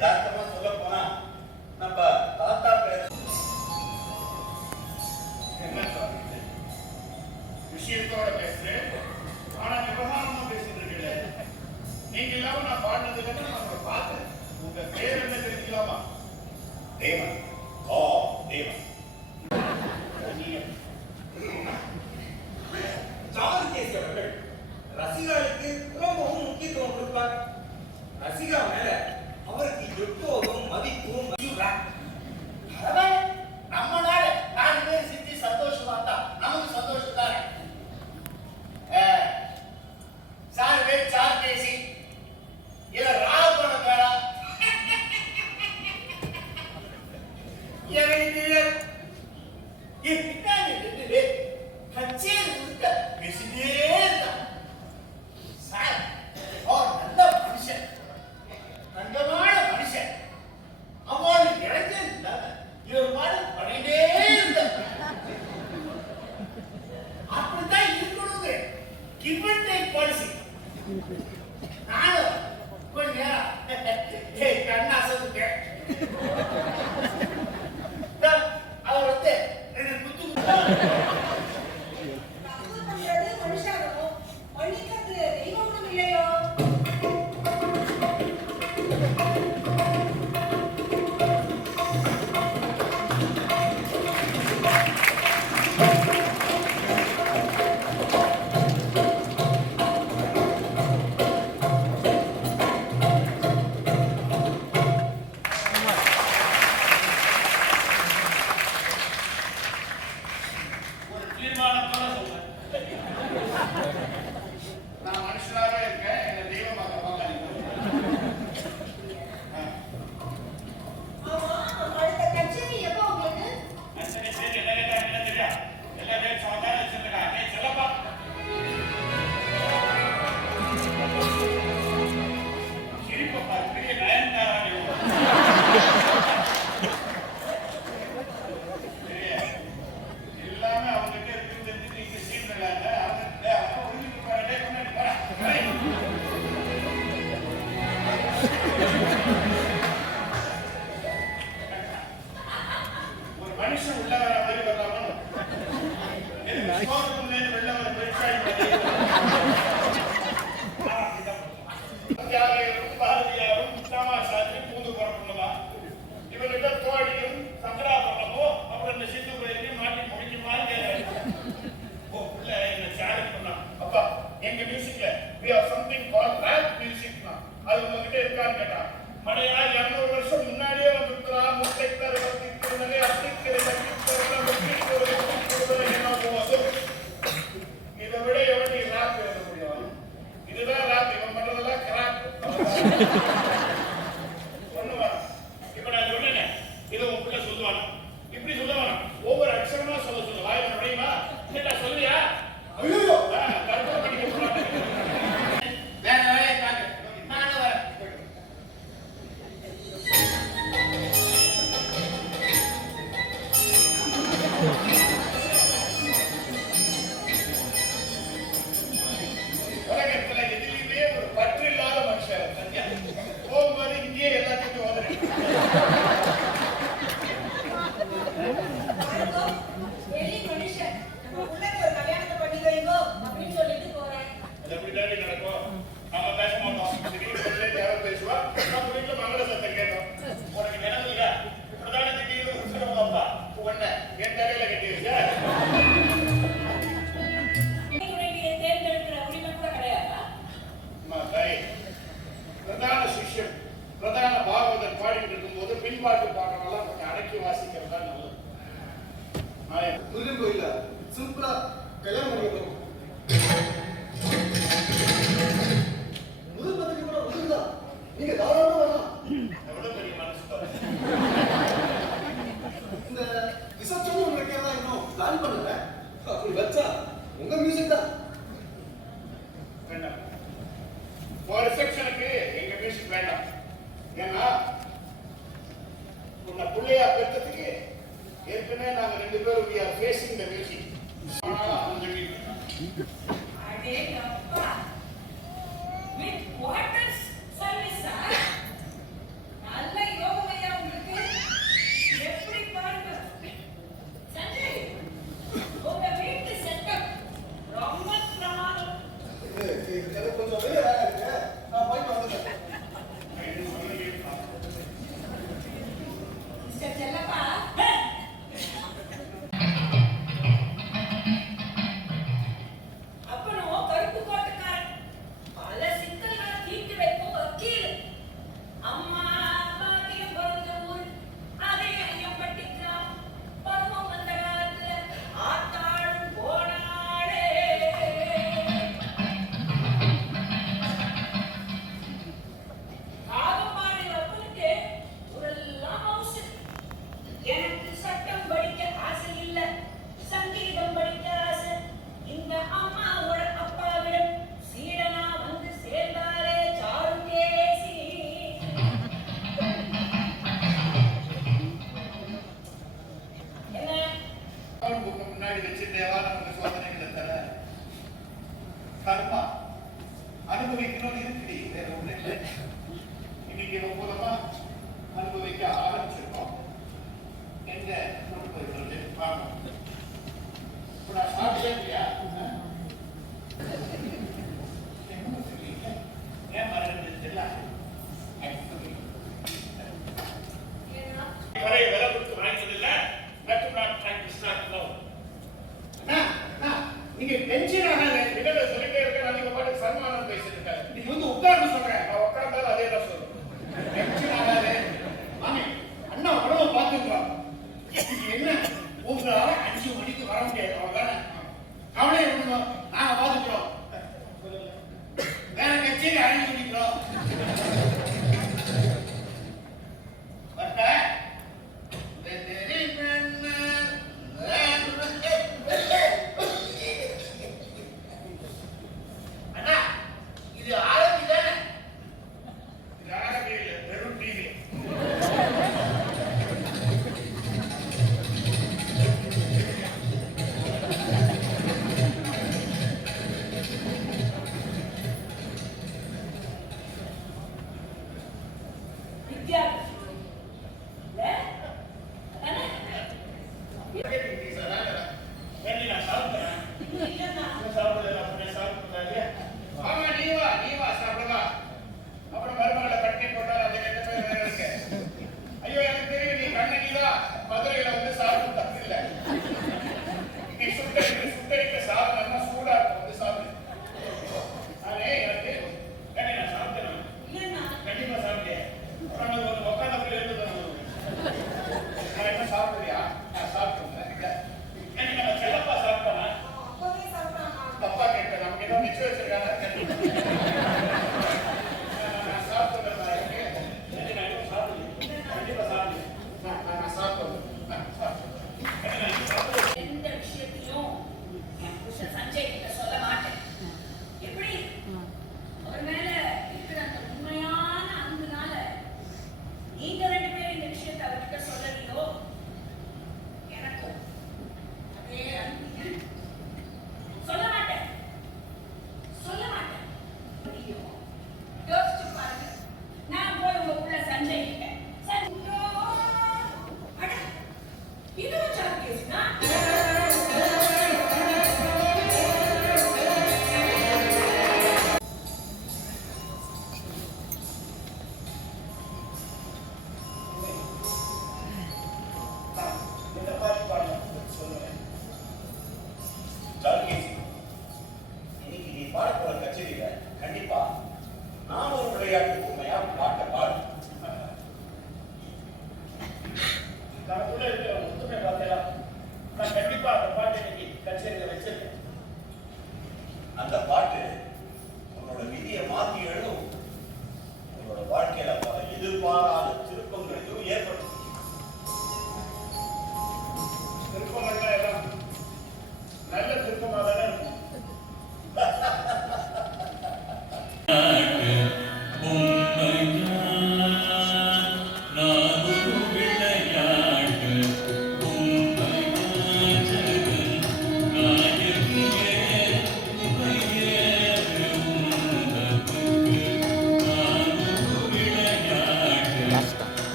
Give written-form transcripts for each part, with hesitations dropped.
யதார்த்தமா சொல்ல போனா நம்ம தாத்தா பேர் என்ன விஷயத்தோட பேசுறேன். ஆனா விவகாரமா பேசிட்டு இருக்கல. நீங்க இல்லாம நான் பாடினதுக்கு அப்புறம் நான் உங்களை பார்த்தேன். உங்க பேர் என்ன தெரிஞ்சுக்கலாமா? தேவன். ஓ தேவன். ஜார்ஜ் கேசி அவர்கள் ரசிகாவுக்கு ரொம்பவும் முக்கியத்துவம் கொடுப்பார். ரசிகா மேல அவருக்கு எப்போதும் மதிப்பும் நம்ம நாடு 4 பேர் சித்தி சந்தோஷமா இருந்தா நமக்கு சந்தோஷம் தானே. சார் பேர் சார் பேசி இல்ல ராவண பேரா பின்னாடி கச்சேரி கொடுத்த பேசிட்டே இருந்தா. சார் நல்ல மனுஷன், தங்கமான மனுஷன். அவனுக்கு இடைஞ்சல் இல்லாத இவர் மாதிரி பண்ணிட்டே இருந்த அப்படித்தான் இருக்கணுங்க. Give and take policy. நானும் கொஞ்ச நேரம் கண்ணா சொல்லிட்டேன். அவர் வந்து முருகன் கோயில்ல சிம்பிளா கல்யாணம் பண்ணிக்கிறோம். முதல் பத்திரிக்கை கூட முருகன் நீங்க தாராளமா வரலாம். எவ்வளவு பெரிய மனசு. இந்த ரிசப்ஷன் உங்களுக்கு இன்னும் பிளான் பண்ணல. அப்படி வச்சா உங்க மியூசிக் தான் வேண்டாம். ஒரு ரிசப்ஷனுக்கு எங்க மியூசிக் வேண்டாம். ஏன்னா உன்னை பிள்ளையா பெற்றதுக்கு ஏற்கனவே நாங்க 2 பேரும் we are facing the music. அடே அப்பா, with what a service, sir. இன்னைக்கு ரொம்ப மூலமா அனுபவிக்க ஆரம்பிச்சிருக்கோம். எங்க கொண்டு போயிருக்கிறது பார்க்கணும். இப்ப நான் சாப்பிட்டே இல்லையா? என்ன சொல்றீங்க? ஏன் மறந்து தெரியல? வரைய விலை கொடுத்து வாங்கினதில்லை. மற்றும் நான் நீங்க டென்ஷன் ஆனாங்க. இடத்துல சொல்லிட்டே இருக்க நீங்க பாட்டு சன்மானம் பேசிட்டு இருக்காங்க. நீங்க வந்து உட்கார்ந்து சொல்றேன். நான் உட்கார்ந்தாலும் அதே தான் சொல்றேன். டென்ஷன் ஆகாது.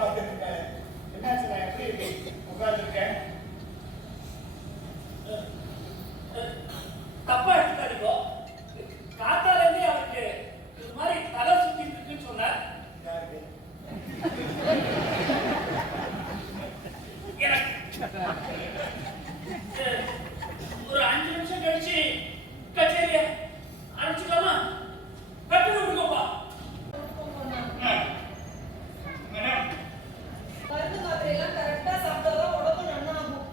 பார்த்துட்டு இருக்கேன். என்னாச்சு, நான் எப்படி உட்கார்ந்துருக்கேன்? தப்பா எடுத்துக்காதீங்கோ. காத்தால இருந்தே அவருக்கு இது மாதிரி தலை சுத்திட்டு இருக்குன்னு சொன்னார். யாருக்கு? ஒரு 5 நிமிஷம் கழிச்சு கச்சேரிய ஆரம்பிச்சுக்கலாமா? கட்டுன்னு விடுங்கப்பா. மேடம், மருந்து மாத்திரை எல்லாம் கரெக்டா சாப்பிட்டாதான் உடம்பு நன்னாகும்.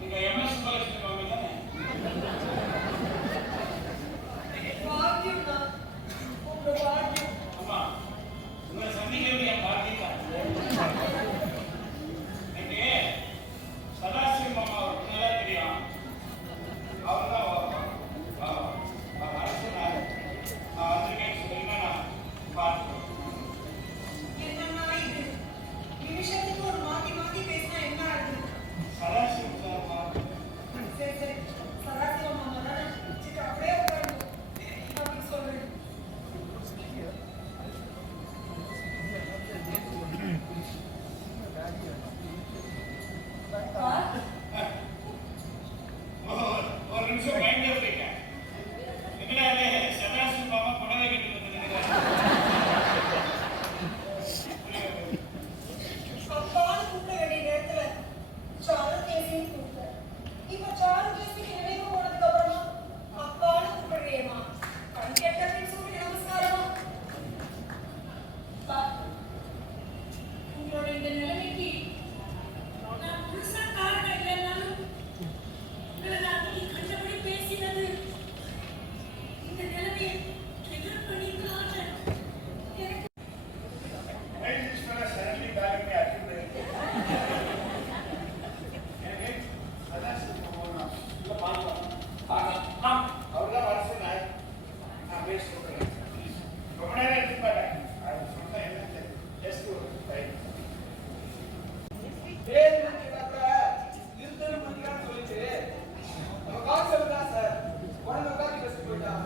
நீங்க MS சுப்பலட்சுமி மாமி தானே? பாக்கியம் தான். உங்க பாக்கியம். ஆமா, உங்களை சந்திக்கிறது என் பாக்கியம் தான். எனக்கு சதாசிவம் மாமா அவருக்கு நல்லா தெரியும். அவர் தான் அரசு நான் வந்திருக்கேன்னு சொல்லிங்கன்னா நான் பார்த்துக்கிறேன். என்னன்னா இது? நிமிஷத்துக்கு ஒரு மாத்தி மாத்தி பேசினா என்ன ஆகுது? சதாசிவம் சார்மா சரி சரி, சதாசிவம் மாமா தானே. சரி, அப்படியே உட்காருங்க. அப்படி சொல்றேன். பா, ஒரு நிமிஷம் மைண்ட்ல போயிட்டேன். எங்களால சதாசிவம் மாமா புடவை கட்டி அப்பான்னு கூப்பிட வேண்டிய நேரத்துல சாரு கேசின்னு கூப்பிட்ட. இப்ப சாரு கேசிக்கு நினைவு போனதுக்கு அப்புறமா அப்பான்னு கூப்பிடுறியேமா? கண் கெட்ட சூரிய நமஸ்காரமா? பா, உங்களோட இந்த நிலைமைக்கு நான் புதுசா காரணம் இல்லைன்னாலும் உங்களை நான் அன்னைக்கு கண்டபடி பேசினது இந்த நிலைமையை ட்ரிகர் பண்ணிக்கலான்னு எனக்கு suddenly back me accurate. எனக்கு சதாசிவம் மாமா இல்ல பார்க்கலாம். அவர்தான் அரசு நான் பேச சொல்றேன். ரொம்ப நேரம் எடுத்துப்பாரு. அது சொன்னா என்ன ஜஸ்ட் ஒரு ரைட். ஏழு மணிக்கு டாக்டர் இருந்தது மணிக்கான்னு சொல்லிட்டு நம்ம கான்செப்ட் தான் சார் உடனே உட்காந்து பேசிட்டு போயிட்டான்.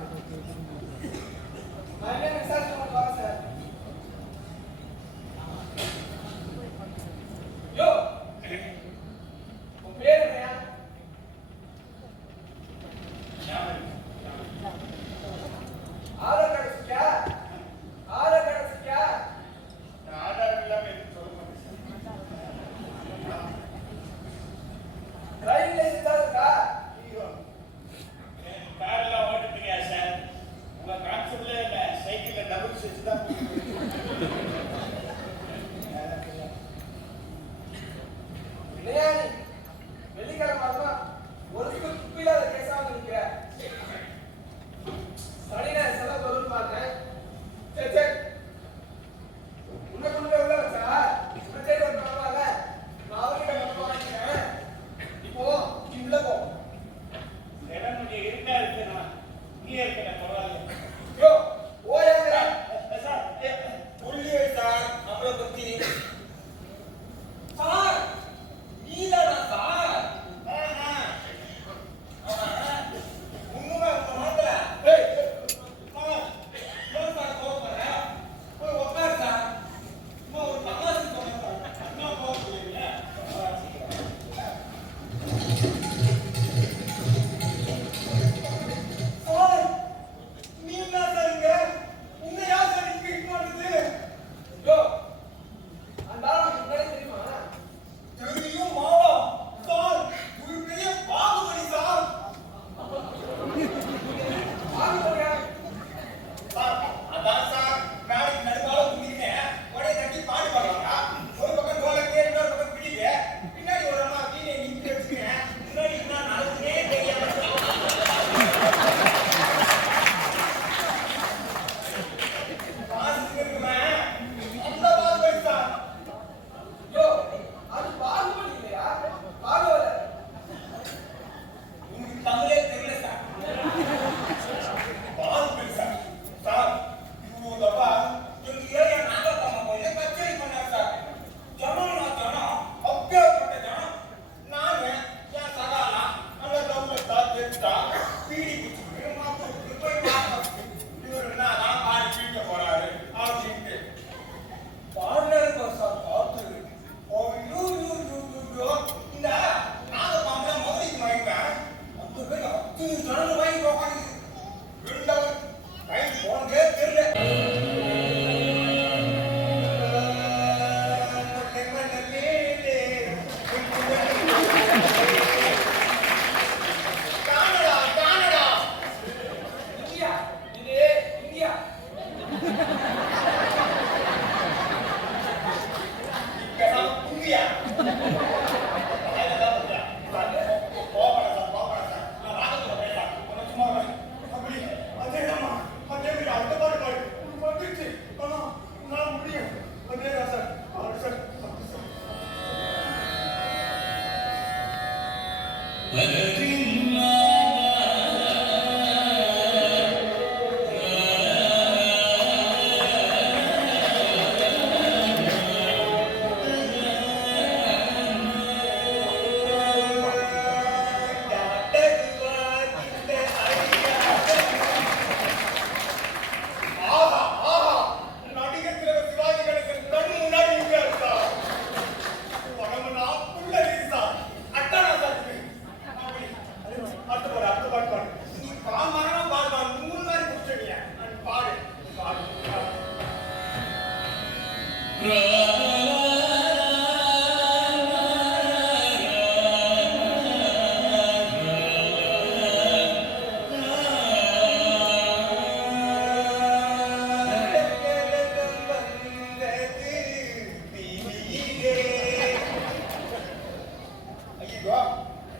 ஐயோ,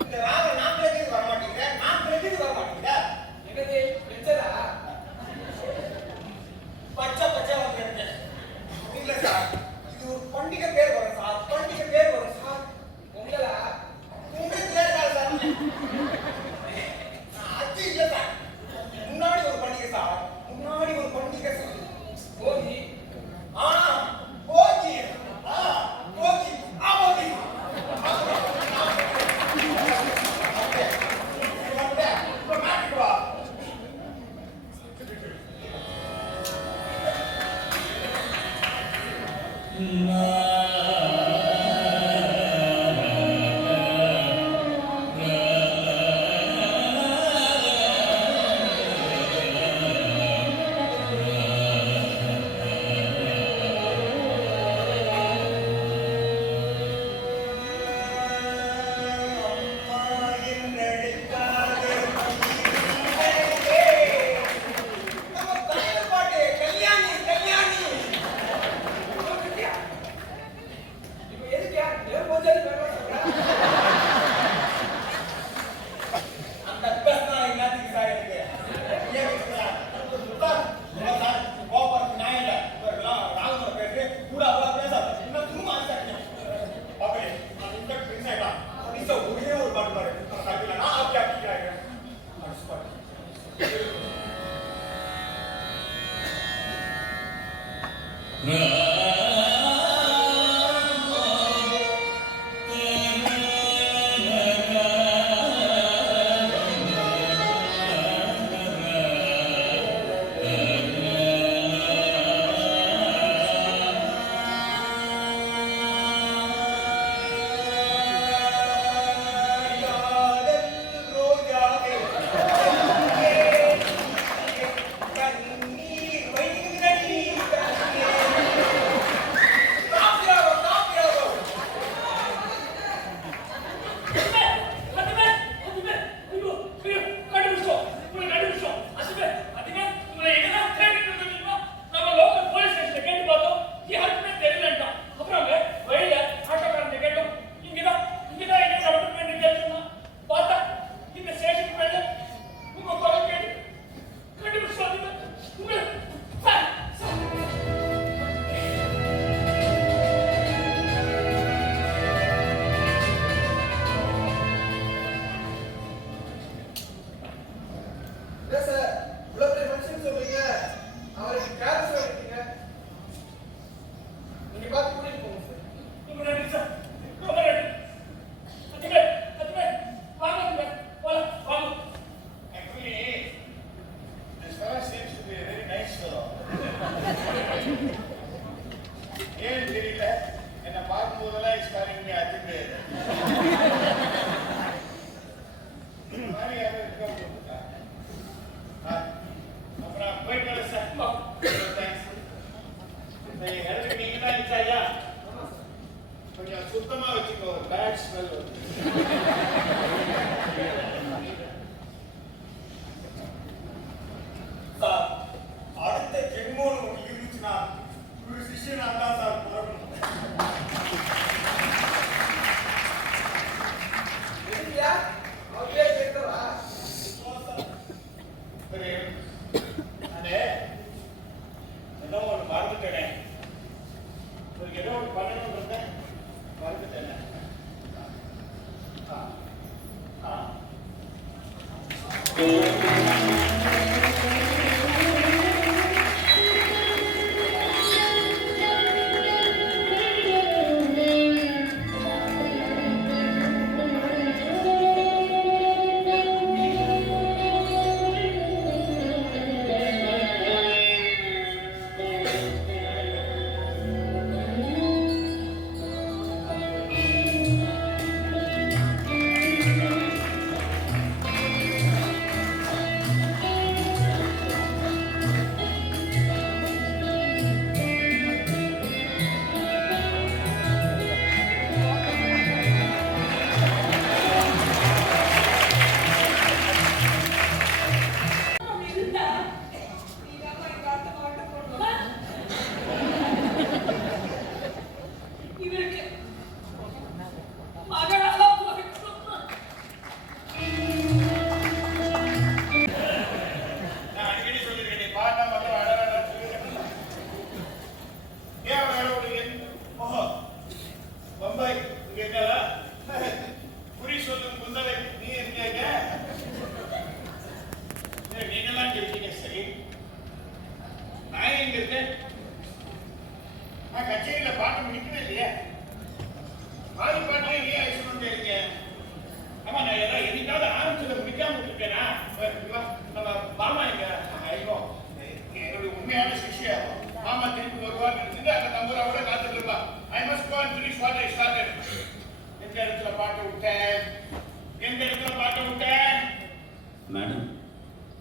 இந்த ராகம் நாக்கிலே வர மாட்டேங்குது. நாக்கிலே வர மாட்டேங்குதா? என்னது வெச்சதா? பச்சை பச்சை வந்து இல்ல சார், இது ஒரு பண்டிகை பேர் வரும் சார். பண்டிகை பேர் வரும் சார். பொங்கலா? உங்களுக்கு பேர் சார். அது இல்ல சார். முன்னாடி ஒரு பண்டிகை சார். முன்னாடி ஒரு பண்டிகை சார். போகி? ஆ, போகி. ஆ, போகி. ஆ, போகி. இப்ப மாட்டிட்டு வா. இப்ப எதுக்கு ஏன் போச்சாரு பேர சொல்ற? என்ன சார் இவ்வளவு பெரிய மனுஷன் சொல்றீங்க, அவருக்கு கேர் சொல்லிட்டீங்க. நீங்க பார்த்து கூட்டிட்டு போங்க சார். ரொம்ப நன்றி சார். ரொம்ப நன்றி. அதிபே, அதிபே, வாங்க அதிபே. வாங்க. Actually, this fellow seems to be a very nice fellow. ஏன் தெரியல, என்னை பார்க்கும்போதெல்லாம் இஸ் காலிங் மீ அதிபே. இந்த மாதிரி யாரும் இருக்க போகுதா? அப்புறம் போயிட்டு வரேன் சார். தேங்க்ஸ். இந்த இடத்துக்கு நீங்க தான் இருந்துச்சாயா? கொஞ்சம் சுத்தமா வச்சுக்கோ, பேட் ஸ்மெல் வருது. சார், அடுத்த ஜென்மோன்னு ஒன்று இருந்துச்சுன்னா ஒரு சிஷ்யனா தான் சார் பிறக்கணும். எதுக்குயா? அவர் பேர் கேட்கவா? சரி, அண்ணே, ஏதோ ஒன்று மறந்துட்டேனே. உங்களுக்கு ஏதோ ஒன்று பண்ணணும்னு இருந்தேன், மறந்துட்டேனே.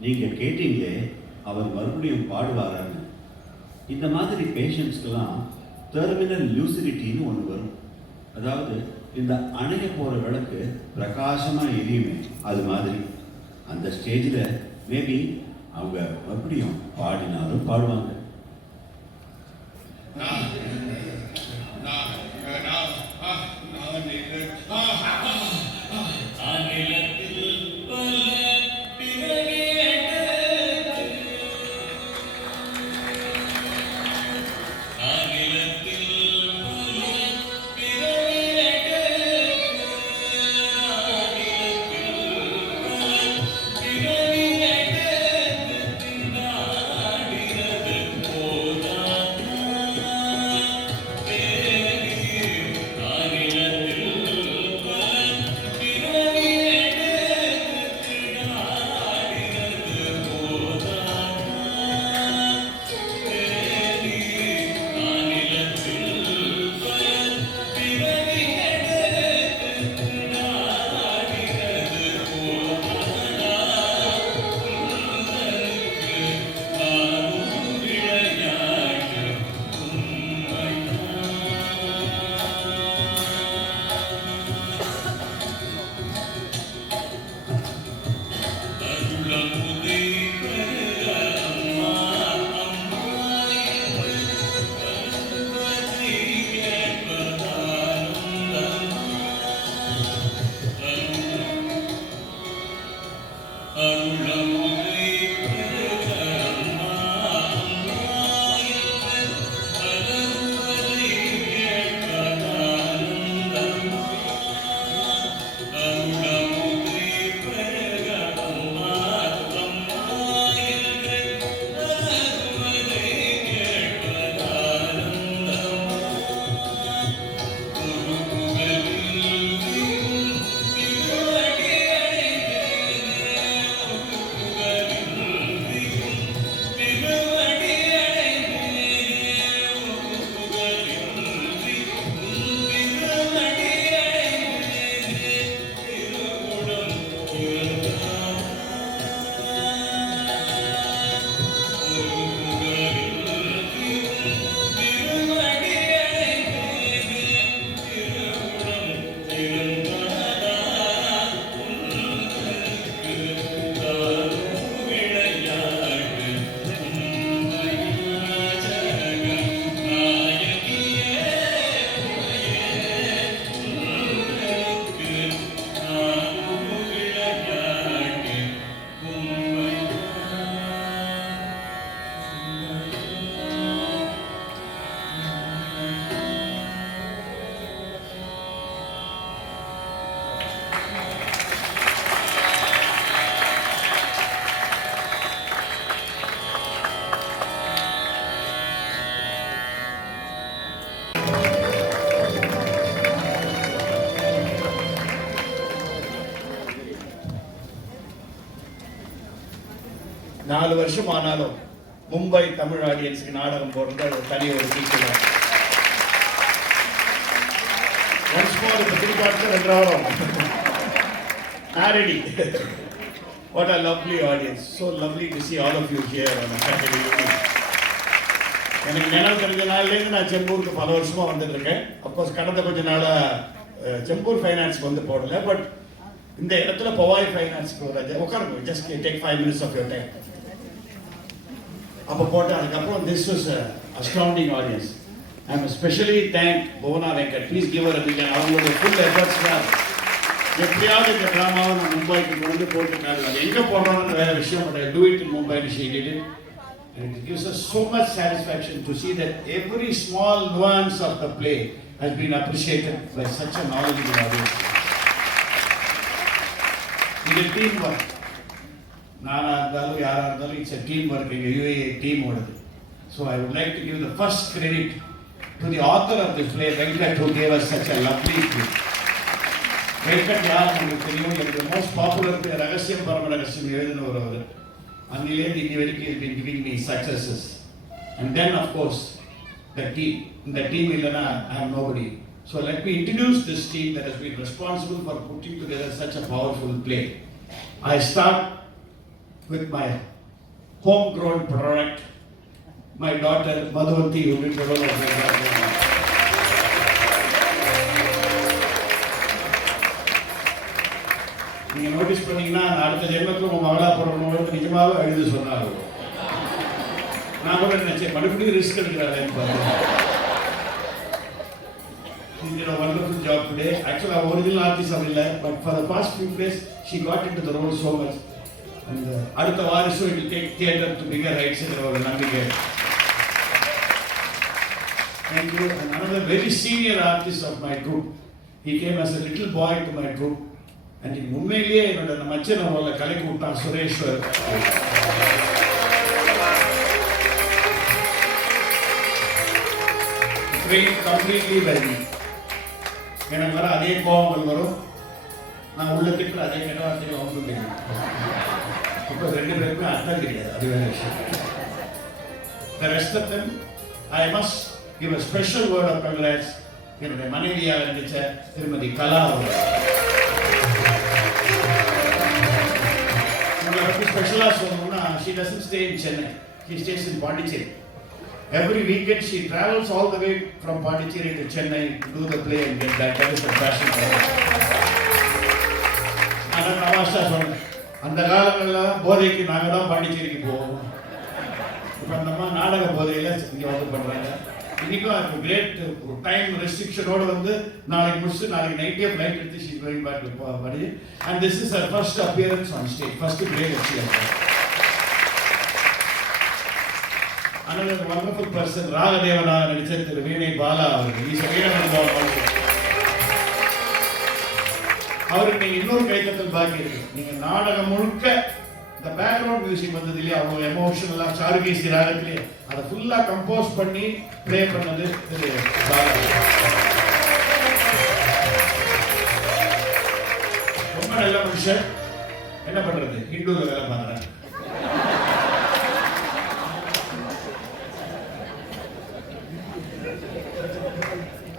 நீங்கள் கேட்டீங்களே அவர் மறுபடியும் பாடுவாரான்னு. இந்த மாதிரி பேஷண்ட்ஸ்க்கெல்லாம் டெர்மினல் லூசிடிட்டின்னு ஒன்று வரும். அதாவது இந்த அணைய போகிற விளக்கு பிரகாசமாக எரியுமே, அது மாதிரி. அந்த ஸ்டேஜில் மேபி அவங்க மறுபடியும் பாடினாலும் பாடுவாங்க. நாலு வருஷம் ஆனாலும் மும்பை தமிழ் ஆடியன்ஸுக்கு நாடகம் போடுறது அது தனி ஒரு சீட்டு தான். ஒன்ஸ் மோர் இப்போ திருப்பாட்டு 2 வாரம் ஆரடி. What a lovely audience. So lovely to see all of you here on a Saturday evening. எனக்கு நினைவு தெரிஞ்ச நாள்லேருந்து நான் செம்பூருக்கு பல வருஷமாக வந்துட்டு இருக்கேன். அப்கோர்ஸ் கடந்த கொஞ்ச நாளாக செம்பூர் ஃபைனான்ஸ்க்கு வந்து போடல. பட் இந்த இடத்துல பவாய் ஃபைனான்ஸ்க்கு ஒரு உட்காருங்க, just take 5 minutes of your time. அப்போ போட்டேன். அதுக்கப்புறம் this was astounding audience. I am specially thank Bhuvana Venkat. Please give our big hand. அவங்களோட ஃபுல் எஃபர்ட்ஸ் தான் எப்படியாவது இந்த ட்ராமாவை நான் மும்பைக்கு கொண்டு போட்டுருக்காரு. அது எங்கே போடுறோம்னு வேற விஷயம். But I do it in Mumbai. She did it. And it gives us so much satisfaction to see that every small nuance of the play has been appreciated by such a knowledgeable audience. It is teamwork. நானா இருந்தாலும் யாரா இருந்தாலும் it's a teamwork. எங்க UAA team ஓடுது. So I would like to give the first credit to the author of this play, Venkat, who gave us such a lovely play. Venkat யார் உங்களுக்கு தெரியும்? எனக்கு most popular play ரகசியம் பரம ரகசியம் எழுதினவர் அவர். அன்னிலேருந்து இன்னி வரைக்கும் has been giving me successes. And then of course the team. இந்த team இல்லைன்னா I am nobody. So let me introduce this team that has been responsible for putting together such a powerful play. I start with my homegrown product, my daughter Madhuvanti, who did the role of my daughter. நீங்க notice பண்ணீங்கன்னா அடுத்த ஜென்மத்தில் உங்க மகளா பிறக்கணும் நிஜமாவே அழுது சொன்னாங்க. நான் கூட நினைச்சேன் மறுபடியும் ரிஸ்க் எடுக்கிறாங்க பார்த்தேன். She did a wonderful job today. Actually, our original artist avilla, but for the past few days, she got into the role so much. And அடுத்த வாரிசு it will take theatre to bigger heights in our நம்பிக்கை. Thank you. And another very senior artist of my troupe. He came as a little boy to my troupe. And உண்மையிலேயே என்னோட மச்சன் அவளை கலைக்கு விட்டான் Sureswar. Trained completely by me. எனக்கு வர அதே கோபங்கள் வரும், நான் உள்ள திட்டுற அதே கெட்ட வார்த்தைகள் அவங்களுக்கு தெரியும். இப்போ ரெண்டு பேருக்குமே அர்த்தம் தெரியாது, அது வேற விஷயம். The rest of them, I must give a special word of congrats என்னுடைய மனைவியாக நடிச்ச திருமதி கலா அவர்கள். ஸ்பெஷலாக சொல்லணும்னா she doesn't stay in Chennai, she stays in Pondicherry. Every weekend she travels all the way from Pondicherry to Chennai to do the play and get back. That is her passion for it. நான் தமாஷா சொன்னேன், அந்த காலங்களில் போதைக்கு நாங்கள் தான் பாண்டிச்சேரிக்கு போவோம். இப்போ நம்ம நாடக போதையில் இங்கே வந்து பண்ணுறாங்க. இன்றைக்கும் அது கிரேட் டைம் ரெஸ்ட்ரிக்ஷனோடு வந்து நாளைக்கு முடிச்சுட்டு நாளைக்கு நைட்டே ஃப்ளைட் எடுத்து ஷீ கோயிங் பேக் டு படி. And this is her first appearance on stage, first play வச்சு. Another wonderful person, ராகதேவனாக நடிச்ச திரு வீணை பாலா அவர்கள். He is a வீணவன். அவருக்கு நீங்க இன்னொரு கைத்தட்டல் பாக்கி இருக்கு. நீங்க நாடகம் முழுக்க இந்த பேக்ரவுண்ட் மியூசிக் வந்தது இல்லையா, அவ்வளவு எமோஷனலா சாருகேசி ராகத்திலே அதை ஃபுல்லா கம்போஸ் பண்ணி ப்ளே பண்ணது திரு பாலா. ரொம்ப நல்ல மனுஷன். என்ன பண்றது, ஹிந்துல வேலை பார்க்குறேன்.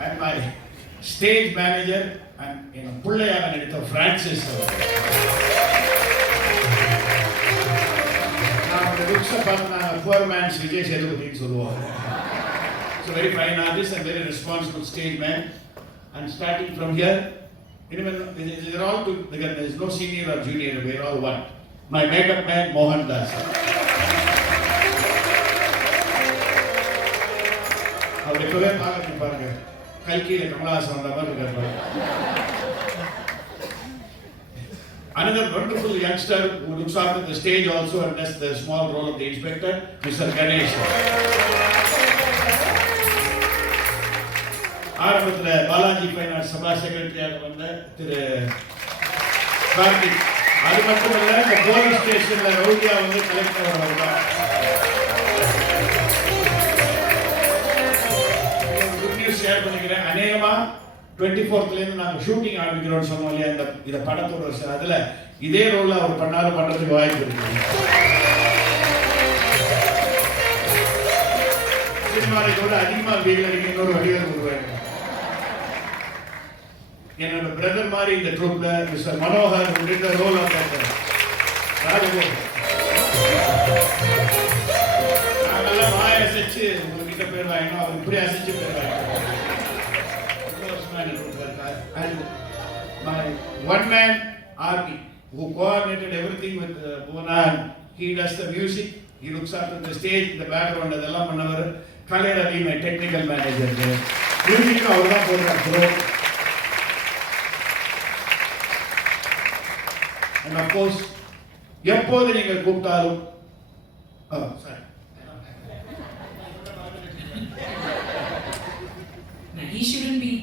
And my stage manager and பிள்ளையாக நடித்த பிரான்சிஸ் அவர்கள். நான் லுக்ஸை பார்த்து நான் புவர் மேன்ஸ் விஜய் சேதுபதினு சொல்லுவாங்க. It's a very fine artist and very responsible stage man. And starting from here, they're all together. There is no senior or junior. We're all one. My makeup man Mohan Das. அவர் எப்பவே பார்க்க பாருங்க, கல்கியில கமலஹாசன் வந்த மாதிரி இருக்காரு. Another wonderful youngster who looks after the stage also and does the small role of the inspector, Mr. Ganesh. ஆரம்பத்தில் Balaji finance சபா செக்ரட்டரியாக வந்த திரு கார்த்திக். அது மட்டுமல்ல, இந்த போலீஸ் ஸ்டேஷன்ல ரவுடியா வந்து கலெக்டர் அவர் தான். குட் நியூஸ் ஷேர் பண்ணிக்கிறேன். அநேகமா 24th நாங்கள் ஷூட்டிங் ஆரம்பிக்கிறோம்னு சொன்னோம் இல்லையா, இந்த படத்தோட வருஷம் அதில் இதே ரோலில் அவர் பண்ணாலும் பண்ணுறதுக்கு வாய்ப்பு இருக்கு. சினிமாவோட அதிகமாக வீரருக்கு இன்னொரு வடிவம் உருவாங்க. என்னோட பிரதர் மாதிரி இந்த ட்ரூப்ல மிஸ்டர் மனோகர் உள்ளிட்ட ரோல் ராஜகோபால். நாங்கெல்லாம் வாய் அசைச்சு உங்ககிட்ட பேர் வாங்கினோம், அவர் இப்படி அசைச்சு பேர் வாங்கினோம். And my one-man army who coordinated everything with Bhuvan. He does the music, he looks after the stage, the background, அதெல்லாம் பண்ணவர். கலைரவி my technical manager. Music அவர் தான் போடுறாரு. And of course, எப்போது நீங்கள் கூப்பிட்டாலும் he shouldn't be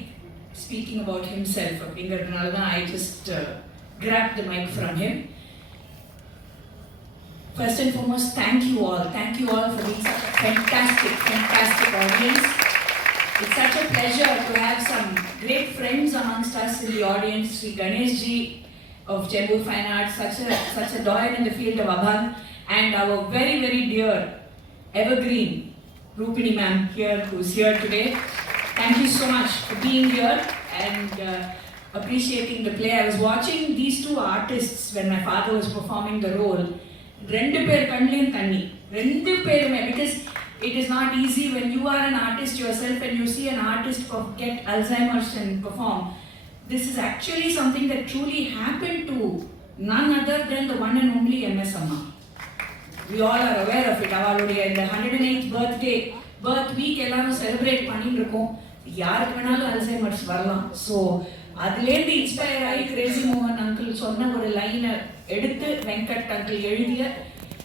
speaking about himself. I just grabbed the mic from him. First and foremost, thank you all for being such a fantastic audience. It's such a pleasure to have some great friends amongst us in the audience. Sri Ganesh ji of Chembur Fine Arts, such a doyen in the field of Abhan, and our very, very dear evergreen Rupini ma'am here, who's here today. Thank you so much for being here and appreciating the play. I was watching these two artists when my father was performing the role. ரெண்டு பேர் கண்ணிலையும் தண்ணி, ரெண்டு பேருமே. Because it is not easy when you are an artist yourself and you see an artist get Alzheimer's and perform. This is actually something that truly happened to none other than the one and only MS Amma. We all are aware of it. அவளுடைய இந்த 108th birth week எல்லாரும் celebrate பண்ணிட்டு இருக்கோம். யாருக்கு வேணாலும் Alzheimer's வரலாம். So அதுலேருந்து inspire ஆகி கிரேசி மோகன் அங்கிள் சொன்ன ஒரு லைனை எடுத்து வெங்கட் அங்கிள் எழுதிய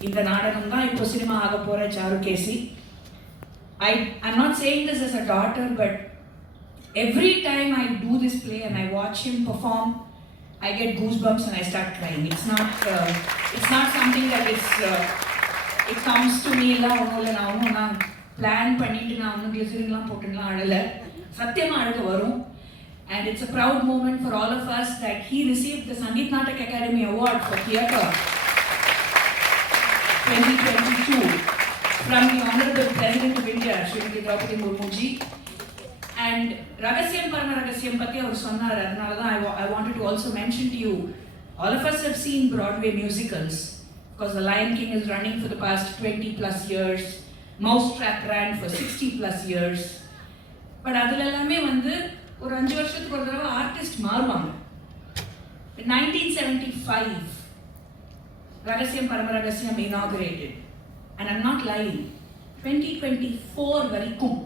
இந்த நாடகம் தான் இப்போ சினிமா ஆக போகிற Charukesi. I'm not saying this as a daughter, but every time I do this play and I watch him perform, I get goosebumps and I start crying. It's not something that it comes to me illa onnola na plan பண்ணிட்டு நான் ஒன்னும் கிளிசரின்லாம் போட்டுலாம் அழல, சத்தியமா அழுக வரும். And it's a proud moment for all of us that he received the Sangeet Natak Academy Award for Theatre 2022 from the Honorable President of India, Srimati Draupadi Murmu ji. And Ragasyam Parama Ragasyam patti அவர் சொன்னார். அதனால தான் I wanted to also mention to you, all of us have seen Broadway musicals because The Lion King is running for the past 20 plus years. Mousetrap ran for 60 plus years. But அதுல எல்லாமே வந்து ஒரு 5 வருஷத்துக்கு ஒரு தடவை artist மாறுவாங்க. 1975 ரகசியம் பரம ரகசியம் inaugurated. And I'm not lying. 2024 வரைக்கும்.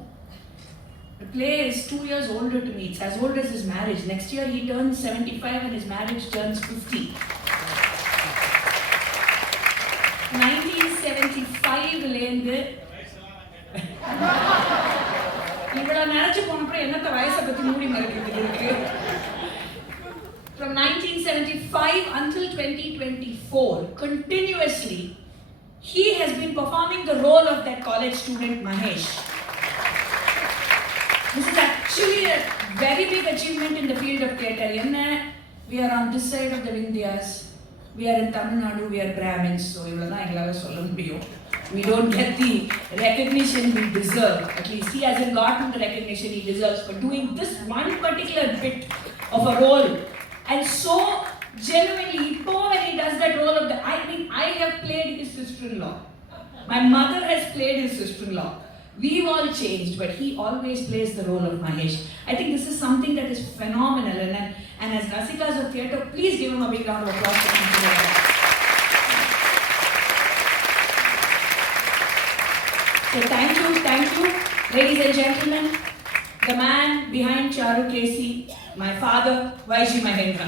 The play is 2 years older to me. It's as old as his marriage. Next year he turns 75 and his marriage turns 50. 1975லேருந்து இவ்வளவு நினைச்சு போனப்பறம் என்னத்த வயசை பத்தி மூடி மறைக்கிறதுக்கு இருக்கு. From 1975 until 2024, continuously, he has been performing the role of that college student Mahesh. This is actually a very big achievement in the field of theatre. We are on this side of the Vindhyas. We are in Tamil Nadu. We are Brahmins. So we don't get the recognition we deserve. At least he hasn't gotten the recognition he deserves for doing this one particular bit of a role. And so genuinely, when he does that role of I have played his sister-in-law. My mother has played his sister-in-law. We've all changed, but he always plays the role of Mahesh. I think this is something that is phenomenal. And as Rasikas of theatre, please give him a big round of applause for him today. So thank you, ladies and gentlemen, the man behind Charukesi, my father, YG Mahendra.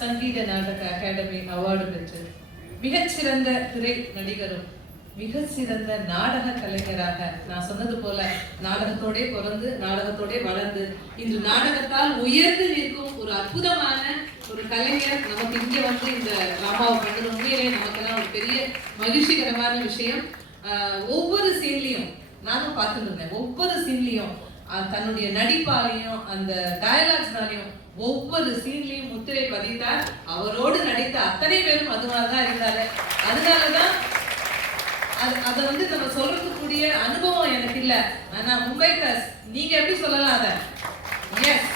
சங்கீத நாடக academy award பெற்று மிகச்சிறந்த திரை நடிகரும் மிகச்சிறந்த நாடக கலைஞராக, நான் சொன்னது போல நாடகத்தோடே பிறந்து நாடகத்தோடே வளர்ந்து இன்று நாடகத்தால் உயர்ந்து நிற்கும் ஒரு அற்புதமான ஒரு கலைஞர் நமக்கு இங்கே வந்து இந்த ராமாவை பண்ணுறது உண்மையிலே நமக்கெல்லாம் ஒரு பெரிய மகிழ்ச்சிகரமான விஷயம். ஒவ்வொரு சீன்லையும் நானும் பார்த்துட்டு இருந்தேன். ஒவ்வொரு சீன்லையும் தன்னுடைய நடிப்பாலையும் அந்த டயலாக்ஸ்னாலையும் ஒவ்வொரு சீன்லையும் முத்திரை பதித்தார். அவரோடு நடித்த அத்தனை பேரும் அது மாதிரிதான் இருந்தாரு. அதனாலதான் அதை வந்து நம்ம சொல்றதுக்கூடிய அனுபவம் எனக்கு இல்லை. ஆனா மும்பை கிளாஸ் நீங்க எப்படி சொல்லலாம் அதை? எஸ்,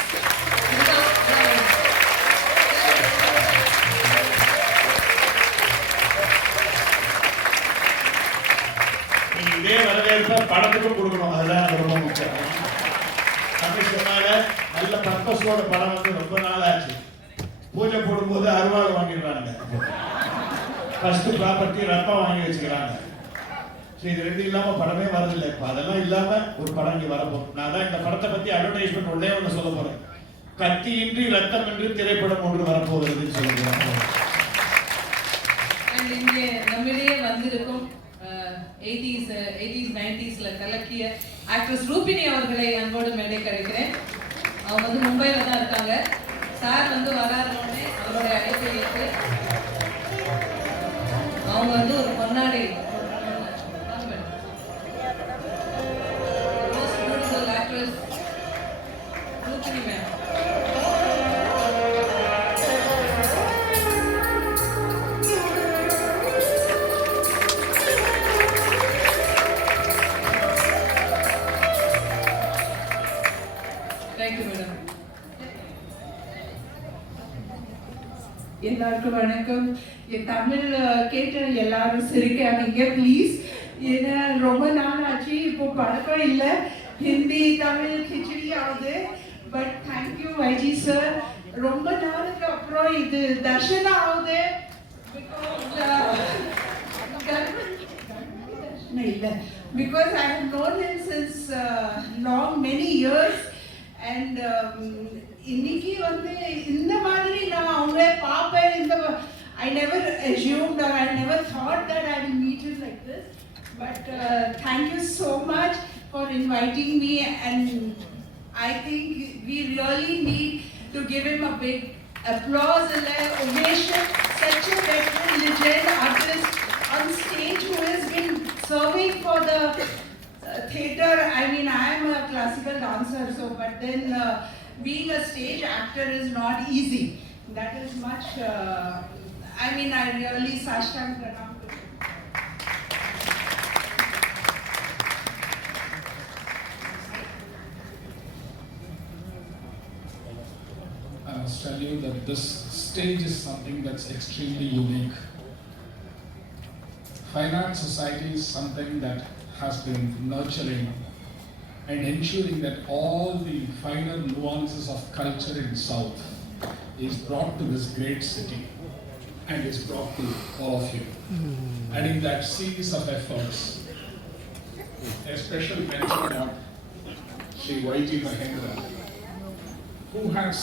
இதே வரவேற்ப படத்துக்கும் கொடுக்கணும். அதுதான் ரொம்ப முக்கியம். சொன்னால நல்ல பர்பஸோட படம் வந்து ரொம்ப நாள் ஆச்சு. பூஜை போடும்போது அருவாள் வாங்கிடுறாங்க. ஃபர்ஸ்ட் ப்ராப்பர்ட்டி ரப்பா வாங்கி வச்சுக்கிறாங்க. இது ரெண்டு இல்லாம படமே வரதில்லை. இப்போ அதெல்லாம் இல்லாம ஒரு படம் இங்கே வரப்போம். நான் தான் இந்த படத்தை பத்தி அட்வர்டைஸ்மெண்ட் ஒன்னே ஒன்று சொல்ல போறேன். கத்தியின்றி ரத்தம் என்று திரைப்படம் ஒன்று வரப்போகிறதுன்னு சொல்லுகிறாங்க. இங்கே நம்மிடையே வந்திருக்கும் 80s 90sல கலக்கிய ஆக்ட்ரஸ் ரூபினி அவர்களை அன்போடு மேடை கிடைக்கிறேன். அவங்க வந்து மும்பையில தான் இருக்காங்க. சார் வந்து வராருன்னே அவருடைய அழைப்பை ஏற்று அவங்க வந்து ஒரு பொன்னாடை actress Rubini ma'am. Thank you, madam. எல்லாருக்கும் வணக்கம். என் தமிழ் கேட்ட எல்லாரும் சிரிக்காதீங்க ப்ளீஸ். ஏன்னா ரொம்ப நாள் ஆச்சு, இப்போ பழக்கம் இல்லை. ஹிந்தி தமிழ் கிச்சடி ஆகுது. But thank you YG sir. ரொம்ப நாளுக்கு அப்புறம் இது தர்ஷனம் ஆகுது. Because I have known him since many years. And இன்னைக்கு வந்து இந்த மாதிரி நான் அவங்கள பார்ப்பேன். I never assumed or I never thought that I will meet him like this. But thank you so much for inviting me, and I think we really need to give him a big applause and an ovation. Such a veteran legend artist on stage who has been serving for the theatre. I mean, I am a classical dancer, so but then being a stage actor is not easy. That is much. I mean, I really sashtang pranam to him. I must tell you that this stage is something that's extremely unique. Fine Arts Society is something that has been nurturing and ensuring that all the finer nuances of culture in South is brought to this great city and is brought to all of you. And in that series of efforts, a special mention of Sri Y.G. Mahendra, who has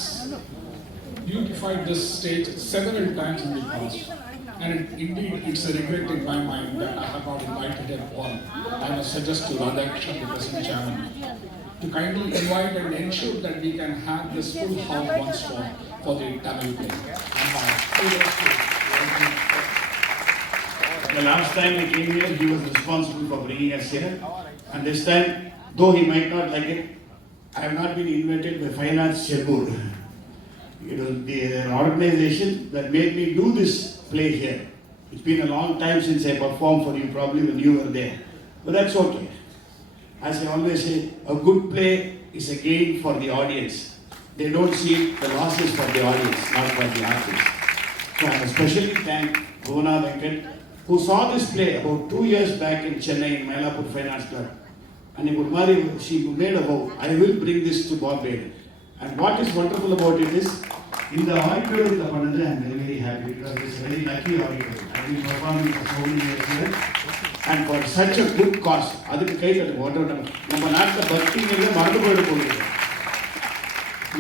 beautified this stage several times in the past. And indeed, it's a regret in my mind that I have not invited him on. I must suggest to Radhakrishnan, the present chairman, to kindly invite and ensure that we can have this full hall once more for the Tamil play. And my kudos to YG. The last time we came here, he was responsible for bringing us here. And this time, though he might not like it, I have not been invited by Fine Arts Chembur. It was the organization that made me do this play here. It's been a long time since I performed for you, probably when you were there. But that's okay. As I always say, a good play is a gain for the audience. They don't see the losses for the audience, not for the artist. So I especially thank Bhuvana Venkat, who saw this play about 2 years back in Chennai in Mylapore Fine Arts Club. And she made a vow, I will bring this to Bombay. And what is wonderful about it is, in the auditorium, I am very, very happy because it's a very lucky auditorium. I have been performing for so many years here. And for such a good cause, அதுக்கு கை தட்டு நம்ம நாட்டில் பக்திங்கிறது மறந்து போயிட போகுது.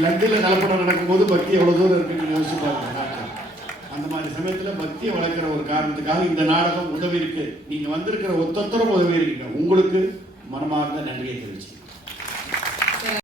லண்டில் கலப்படம் நடக்கும்போது பக்தி எவ்வளோ தூரம் இருக்குன்னு யோசிச்சு பாருங்க நாட்டில். அந்த மாதிரி சமயத்தில் பக்தியை வளர்க்குற ஒரு காரணத்துக்காக இந்த நாடகம் உதவி இருக்கு. நீங்கள் வந்திருக்கிற ஒத்தொத்தரும் உதவி இருக்கீங்க. உங்களுக்கு மனமார்ந்த நன்றியை தெரிவிச்சுக்கிறேன்.